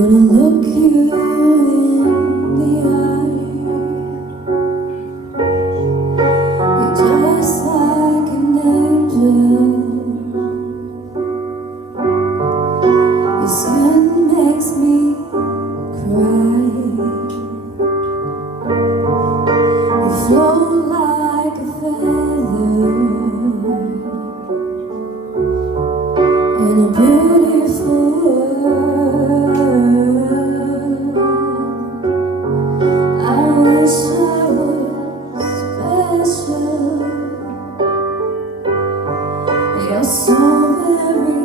gonna look you in the eye. You're just like an angel. Your skin makes me cry. You float like a feather in a beautiful world. I wish I was special. You're so very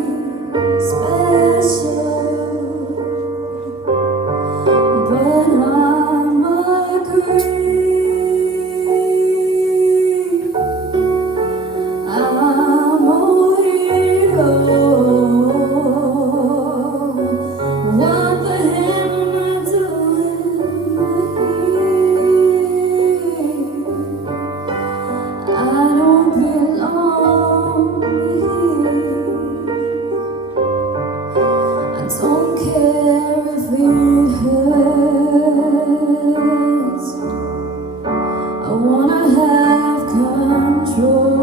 special, but I'm a creep. I'm a weirdo. What the hell am I doing here? I don't belong here. I don't care if it hurts. I wanna have control.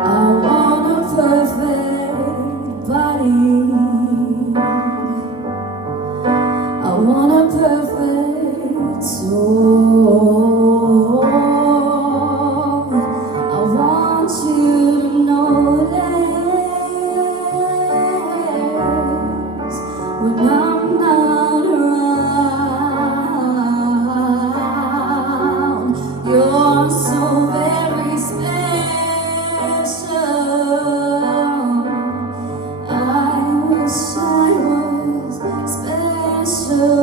I want a perfect body. I want a perfect soul. I want you to notice when I'm not around. You're so very special. I wish I was special,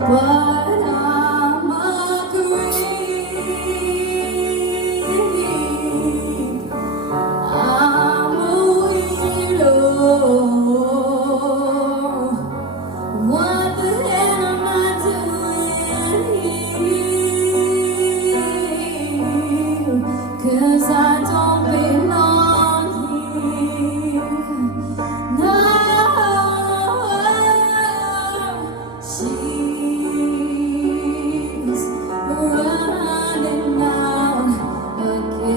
but I'm a creep. I'm a weirdo. What the hell am I doing here? 'Cause I don't belong here. No, she's running out again.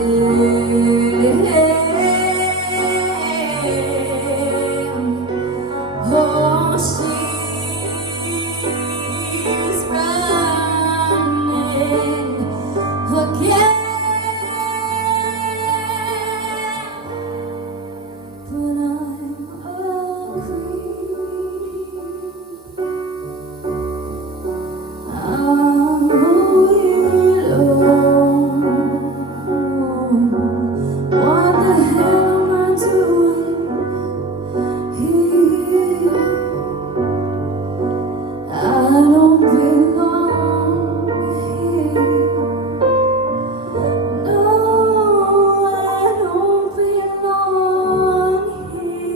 Oh, she's running again. But I'm a creep. I'm a weirdo. What the hell am I doing here? I don't belong here. No, I don't belong here.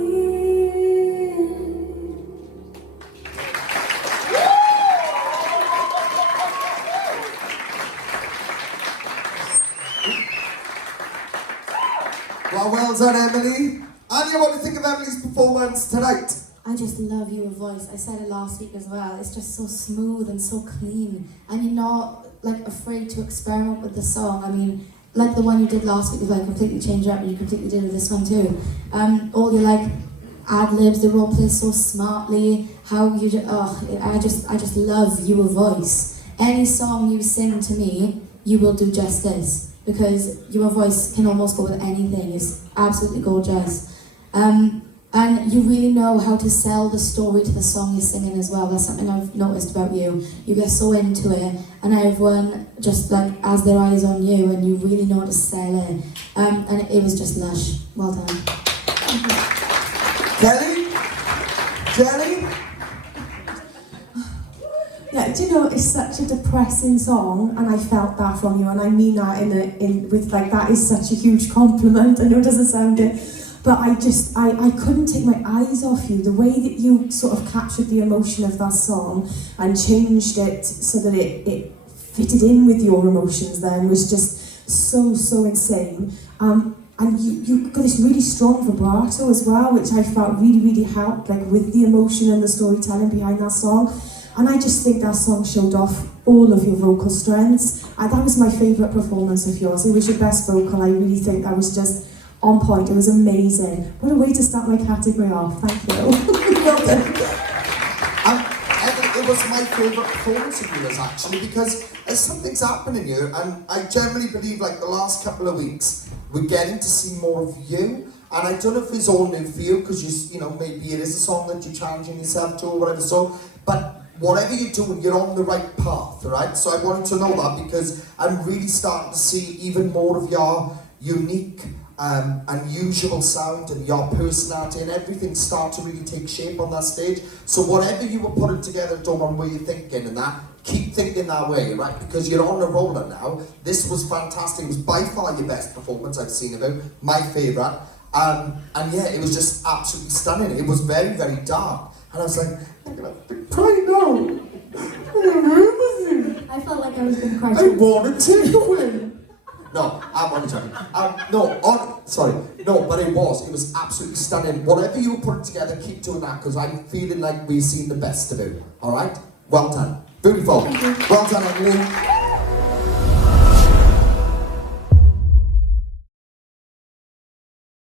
Well done, Emily. Anya, what do you think of Emily's performance tonight? I just love your voice. I said it last week as well. It's just so smooth and so clean, and you're not like afraid to experiment with the song. I mean, like the one you did last week was like completely changed up, and you completely did with this one too. All your like ad libs, they were all placed so smartly. How you I just love your voice. Any song you sing to me, you will do justice, because your voice can almost go with anything. It's absolutely gorgeous. And you really know how to sell the story to the song you're singing as well. That's something I've noticed about you. You get so into it, and everyone just like has their eyes on you, and you really know how to sell it. And it was just lush. Well done. Kelly? Jenny? Yeah, do you know, it's such a depressing song, and I felt that from you, and I mean that with like, that is such a huge compliment. I know it doesn't sound it, but I couldn't take my eyes off you. The way that you sort of captured the emotion of that song and changed it so that it fitted in with your emotions then was just so insane. and you got this really strong vibrato as well, which I felt really helped, like with the emotion and the storytelling behind that song. And I just think that song showed off all of your vocal strengths. And that was my favourite performance of yours. It was your best vocal. I really think that was just on point. It was amazing. What a way to start my category off. Thank you. Well done. It was my favourite performance of yours, actually, because something's happening here, and I generally believe, like, the last couple of weeks, we're getting to see more of you. And I don't know if it's all new for you, because you know, maybe it is a song that you're challenging yourself to or whatever. So, but whatever you're doing, you're on the right path, right? So I wanted to know that because I'm really starting to see even more of your unique, unusual sound and your personality and everything start to really take shape on that stage. So whatever you were putting together, don't mind where you're thinking and that, keep thinking that way, right? Because you're on a roller now. This was fantastic. It was by far your best performance I've seen of you, my favourite. And yeah, it was just absolutely stunning. It was very dark. And I was like, I'm gonna cry now. I felt like I was going to cry I too. want to take away. No, I'm only joking. No, but it was absolutely stunning. Whatever you were putting together, keep doing that, because I'm feeling like we've seen the best of it. All right? Well done. Beautiful. Well done, Emily.